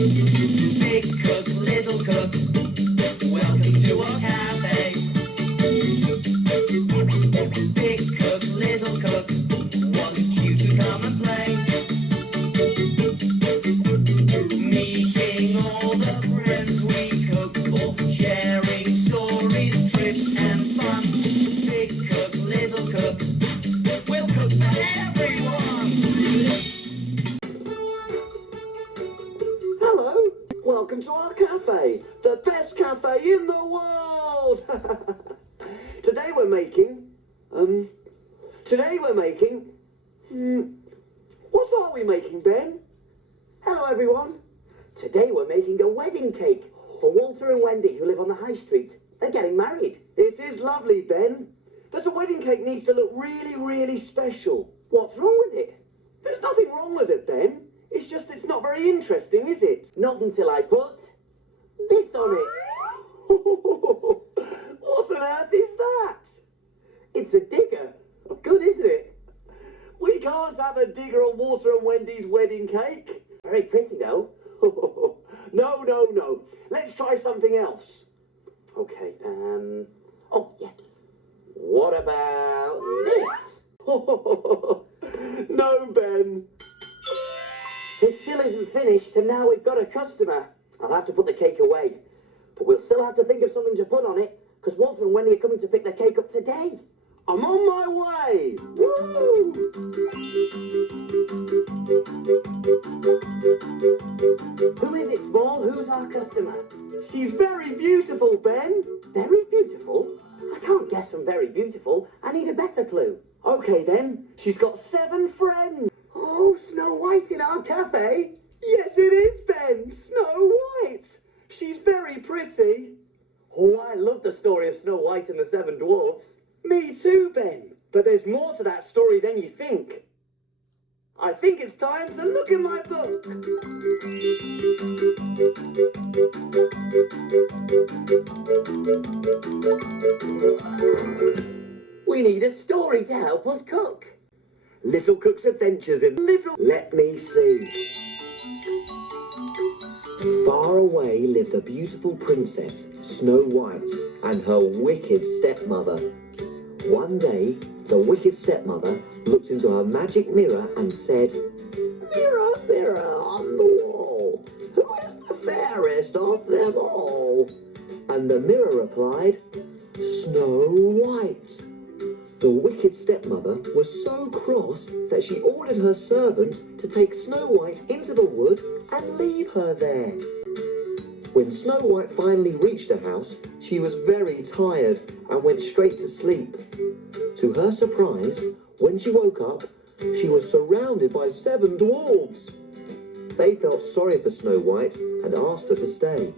Big cook, little cook, welcome to our cafe. Big cook, little cook, want you to come and play. Meeting all the friends we cook for, sharing stories, trips and fun. Big cook, little cook, we'll cook for everyone. Hello, welcome to our cafe, the best cafe in the world. Today we're making, what are we making, Ben? Hello everyone. Today we're making a wedding cake for Walter and Wendy who live on the high street. They're getting married. It is lovely, Ben. But a wedding cake needs to look really, really special. What's wrong with it? There's nothing wrong with it, Ben. It's just it's not very interesting, is it? Not until I put this on it. What on earth is that? It's a digger. Good, isn't it? We can't have a digger on Walter and Wendy's wedding cake. Very pretty, though. No. Let's try something else. Okay, oh, yeah. What about this? No, Ben. It still isn't finished, and now we've got a customer. I'll have to put the cake away. But we'll still have to think of something to put on it, because Walter and Wendy are coming to pick their cake up today. I'm on my way. Woo! Who is it, Small? Who's our customer? She's very beautiful, Ben. Very beautiful? I can't guess from very beautiful. I need a better clue. Okay, then. She's got 7 friends. Oh, Snow White in our cafe? Yes, it is, Ben. Snow White. She's very pretty. Oh, I love the story of Snow White and the 7 Dwarfs. Me too, Ben. But there's more to that story than you think. I think it's time to look in my book. We need a story to help us cook. Little Cook's Adventures in Little... Let me see. Far away lived a beautiful princess, Snow White, and her wicked stepmother. One day, the wicked stepmother looked into her magic mirror and said, "Mirror, mirror on the wall, who is the fairest of them all?" And the mirror replied, "Snow White." The wicked stepmother was so cross that she ordered her servant to take Snow White into the wood and leave her there. When Snow White finally reached the house, she was very tired and went straight to sleep. To her surprise, when she woke up, she was surrounded by 7 dwarves. They felt sorry for Snow White and asked her to stay.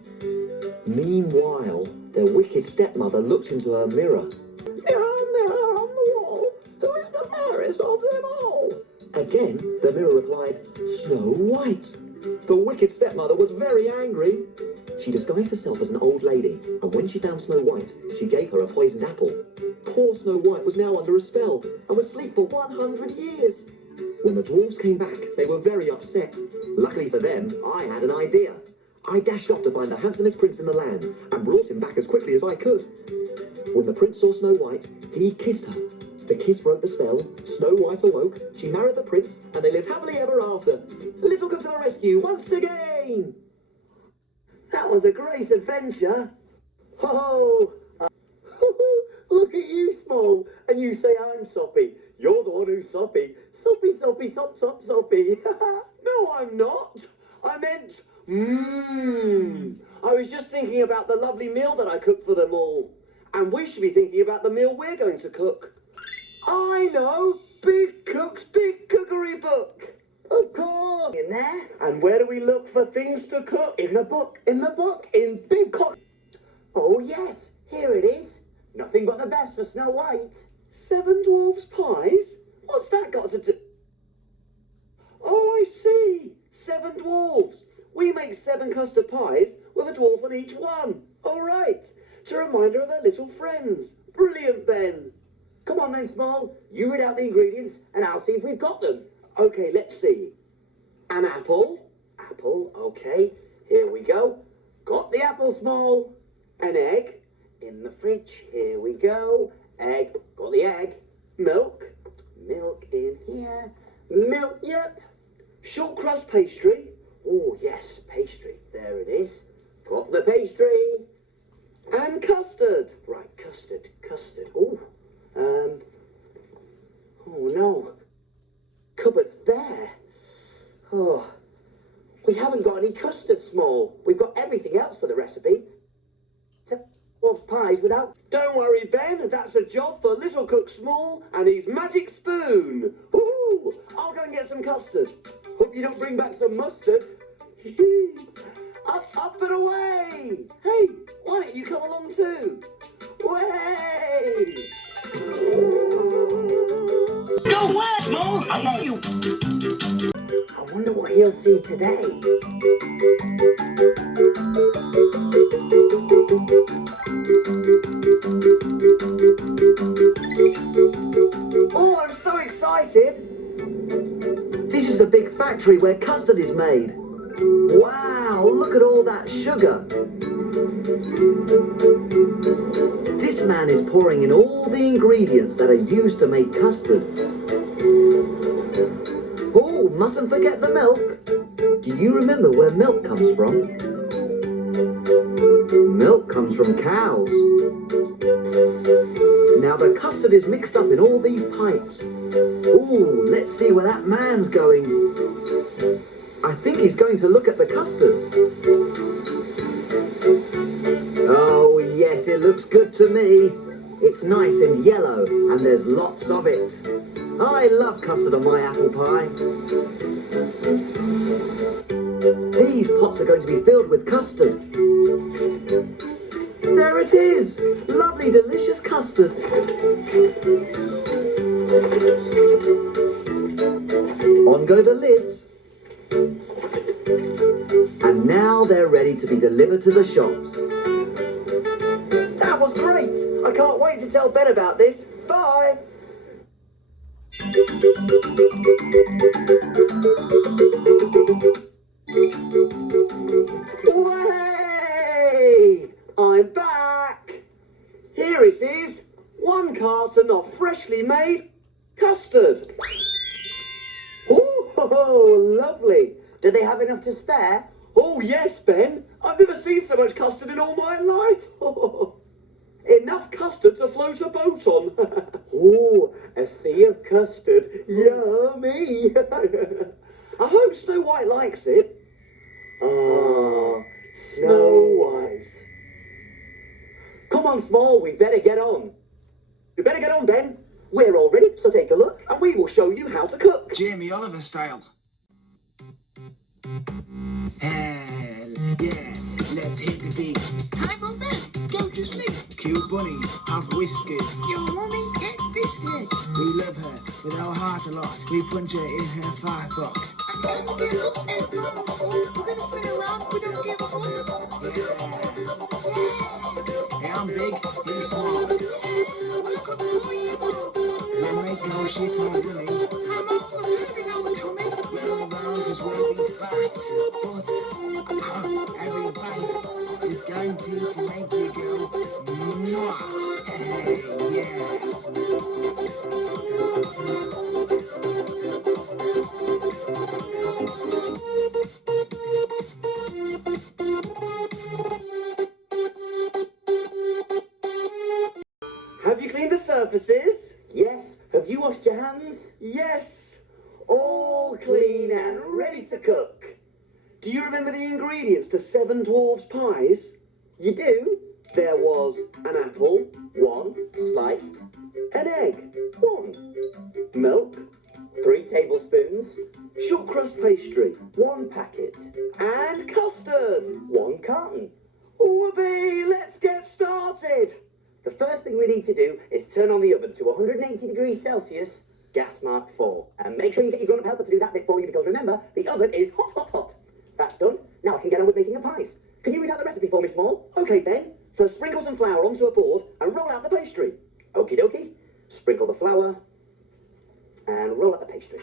Meanwhile, their wicked stepmother looked into her mirror. "Mirror, mirror on the wall, who is the fairest of them all?" Again, the mirror replied, "Snow White." The wicked stepmother was very angry. She disguised herself as an old lady, and when she found Snow White, she gave her a poisoned apple. Poor Snow White was now under a spell and would sleep for 100 years. When the dwarves came back, they were very upset. Luckily for them, I had an idea. I dashed off to find the handsomest prince in the land and brought him back as quickly as I could. When the prince saw Snow White, he kissed her. The kiss broke the spell, Snow White awoke, she married the prince, and they lived happily ever after. Little Cook to the rescue once again! That was a great adventure. Ho ho! Look at you, Small, and you say I'm soppy. You're the one who's soppy. Soppy, soppy, sop, sop, soppy. No, I'm not. I meant, I was just thinking about the lovely meal that I cooked for them all. And we should be thinking about the meal we're going to cook. I know! Big Cook's Big Cookery Book! Of course! In there? And where do we look for things to cook? In the book, in Big Cook. Oh yes, here it is. Nothing but the best for Snow White. 7 dwarfs' pies? What's that got to do? Oh, I see! 7 dwarfs. We make 7 custard pies with a dwarf on each one. All right. To remind her of her little friends. Brilliant, Ben. Come on then, Small. You read out the ingredients and I'll see if we've got them. Okay, let's see. An apple. Apple, okay. Here we go. Got the apple small. An egg in the fridge. Here we go. Egg. Got the egg. Milk. Milk in here. Milk, yep. Short crust pastry. Oh, yes, pastry. There it is. Got the pastry. And custard. Right, custard, custard. Oh, oh no. Cupboard's bare. Oh, we haven't got any custard small. We've got everything else for the recipe. Except wolf's pies without... Don't worry, Ben. That's a job for Little Cook Small and his magic spoon. Woo! I'll go and get some custard. Hope you don't bring back some mustard. Up and away! Hey, why don't you come along too? Way! Go where, Small? I know you. I wonder what he'll see today. Oh, I'm so excited! This is a big factory where custard is made. Wow, look at all that sugar. This man is pouring in all the ingredients that are used to make custard. Oh, mustn't forget the milk. Do you remember where milk comes from? Milk comes from cows. Now the custard is mixed up in all these pipes. Ooh, let's see where that man's going. I think he's going to look at the custard. Oh, yes, it looks good to me. It's nice and yellow, and there's lots of it. I love custard on my apple pie. These pots are going to be filled with custard. There it is! Lovely, delicious custard. On go the lids. And now they're ready to be delivered to the shops. That was great! I can't wait to tell Ben about this. Bye! Way! I'm back! Here it is. 1 carton of freshly made custard. Oh, lovely. Do they have enough to spare? Oh, yes, Ben. I've never seen so much custard in all my life. Enough custard to float a boat on. Oh, a sea of custard. Yummy. I hope Snow White likes it. Ah, Snow White. Come on, Small, we better get on. We better get on, Ben. We're all ready, so take a look, and we will show you how to cook. Jamie Oliver style. Hell yeah, let's hit the beat. Time for bed. Go to sleep. Cute bunnies have whiskers. Your mommy gets biscuit. We love her with our heart a lot. We punch her in her firebox. And then we get up and come home. We're gonna spin around. We don't give a fuck. Yeah. Hey, I'm big, he's small. We'll cook for you. We'll make no shit on running. I'm all the food in our tummy. We'll round cause we'll be fat. But every bite is guaranteed to make you go mwah. Hey, yeah. Have you cleaned the surfaces? Yes. Have you washed your hands? Yes. All clean and ready to cook. Do you remember the ingredients to 7 dwarfs pies? You do? There was an apple, 1, sliced, an egg, 1, milk, 3 tablespoons, short crust pastry, 1 packet, and custard, 1 carton. Whoopee, let's get started. The first thing we need to do is turn on the oven to 180 degrees Celsius, gas mark 4. And make sure you get your grown-up helper to do that bit for you, because remember, the oven is hot, hot, hot. That's done. Now I can get on with making the pies. Can you read out the recipe for me, Small? Okay, Ben. First, sprinkle some flour onto a board and roll out the pastry. Okie dokie. Sprinkle the flour and roll out the pastry.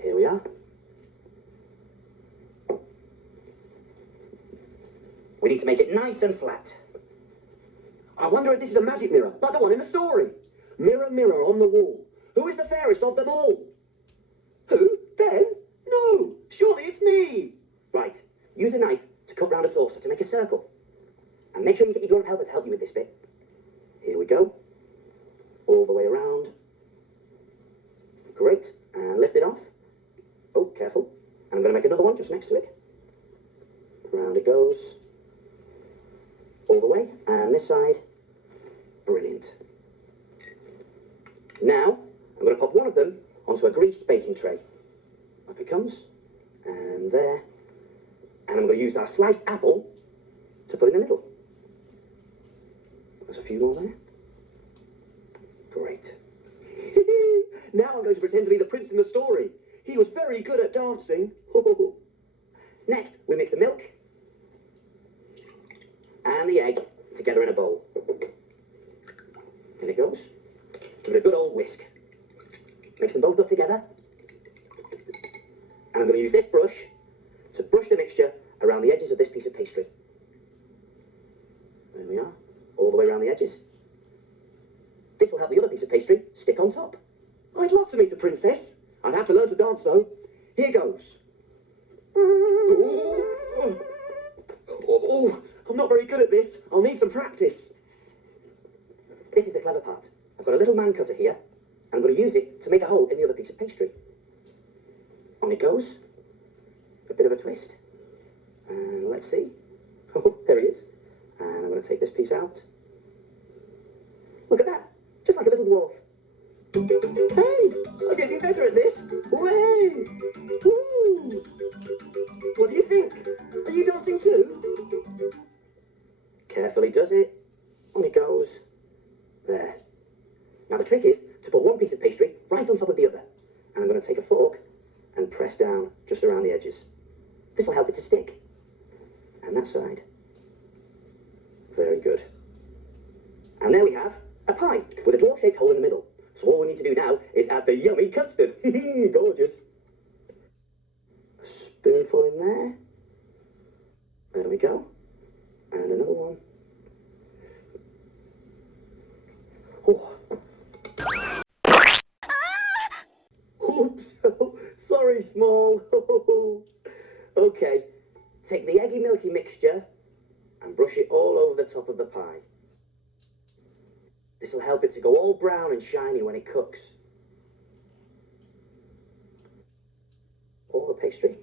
Here we are. We need to make it nice and flat. I wonder if this is a magic mirror, like the one in the story. Mirror, mirror on the wall, who is the fairest of them all? Who? Ben? No, surely it's me. Right, use a knife to cut round a saucer to make a circle. And make sure you get your grown-up helper to help you with this bit. Here we go. All the way around. Great, and lift it off. Oh, careful. And I'm going to make another one just next to it. Round it goes. All the way, and this side. Brilliant. Now, I'm going to pop one of them onto a greased baking tray. Up it comes, and there. And I'm going to use that sliced apple to put in the middle. There's a few more there. Great. Now I'm going to pretend to be the prince in the story. He was very good at dancing. Next, we mix the milk and the egg together in a bowl. In it goes. Give it a good old whisk. Mix them both up together. And I'm going to use this brush to brush the mixture around the edges of this piece of pastry. There we are, all the way around the edges. This will help the other piece of pastry stick on top. I'd love to meet a princess. I'd have to learn to dance though. Here goes. Oh, I'm not very good at this. I'll need some practice. This is the clever part. I've got a little man cutter here. I'm going to use it to make a hole in the other piece of pastry. On it goes. A bit of a twist. And let's see. Oh, there he is. And I'm going to take this piece out. Look at that. Just like a little dwarf. Hey, I'm getting better at this. Way! Woo! What do you think? Are you dancing too? Carefully does it. On it goes. There. Now the trick is to put one piece of pastry right on top of the other. And I'm going to take a fork and press down just around the edges. This will help it to stick. And that side. Very good. And there we have a pie with a dwarf-shaped hole in the middle. So all we need to do now is add the yummy custard. Gorgeous. A spoonful in there. There we go. And another one. Oh. Oops. Sorry, Small. Okay. Take the eggy milky mixture and brush it all over the top of the pie. This will help it to go all brown and shiny when it cooks. All the pastry.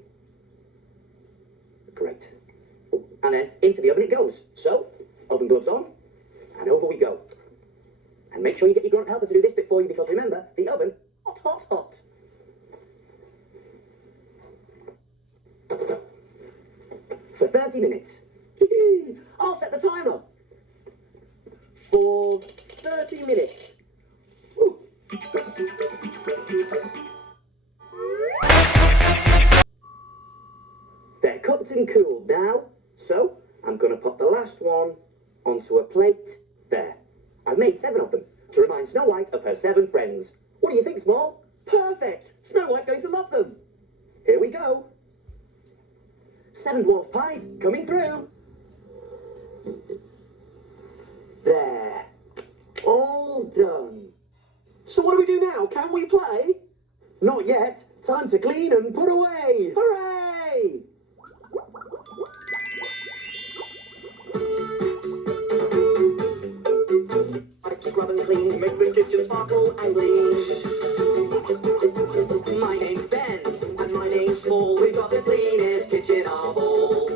Great. And then into the oven it goes. So, oven gloves on, and over we go. And make sure you get your grunt helper to do this bit for you, because remember, the oven, hot, hot, hot. For 30 minutes. I'll set the timer. For 30 minutes. Woo. They're cooked and cooled now, so I'm going to put the last one onto a plate there. I've made 7 of them to remind Snow White of her 7 friends. What do you think, Small? Perfect! Snow White's going to love them. Here we go. 7 dwarf pies coming through. There. All done. So what do we do now? Can we play? Not yet. Time to clean and put away. Hooray! Scrub and clean, make the kitchen sparkle and gleam. My name's Ben, and my name's Small. We've got the cleanest kitchen of all.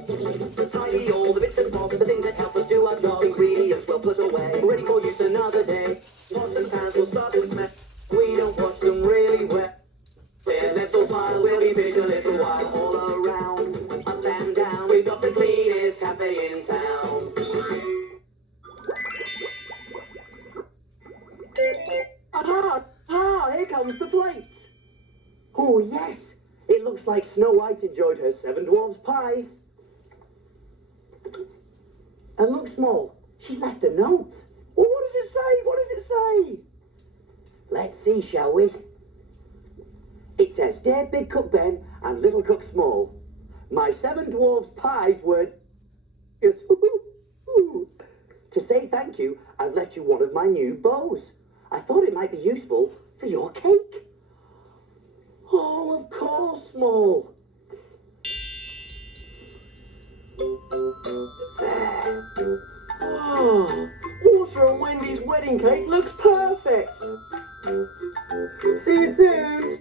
Tidy all the bits and bobs, the things that help us do our job. Ingredients we'll put away, ready for use another day. Pots and pans will start to smell. We don't wash them really well. Yeah, let's all smile, we'll be finished in a little while. All around, up and down, we've got the cleanest cafe in town. Here comes the plate. Oh, yes. It looks like Snow White enjoyed her 7 dwarfs' pies. And look, Small, she's left a note. Well, what does it say? What does it say? Let's see, shall we? It says, Dear Big Cook Ben and Little Cook Small, my 7 dwarfs' pies were... Yes. To say thank you, I've left you one of my new bows. I thought it might be useful for your cake. Oh, of course, Small. There. Oh, Water and Wendy's wedding cake looks perfect. See you soon.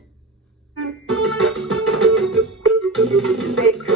Big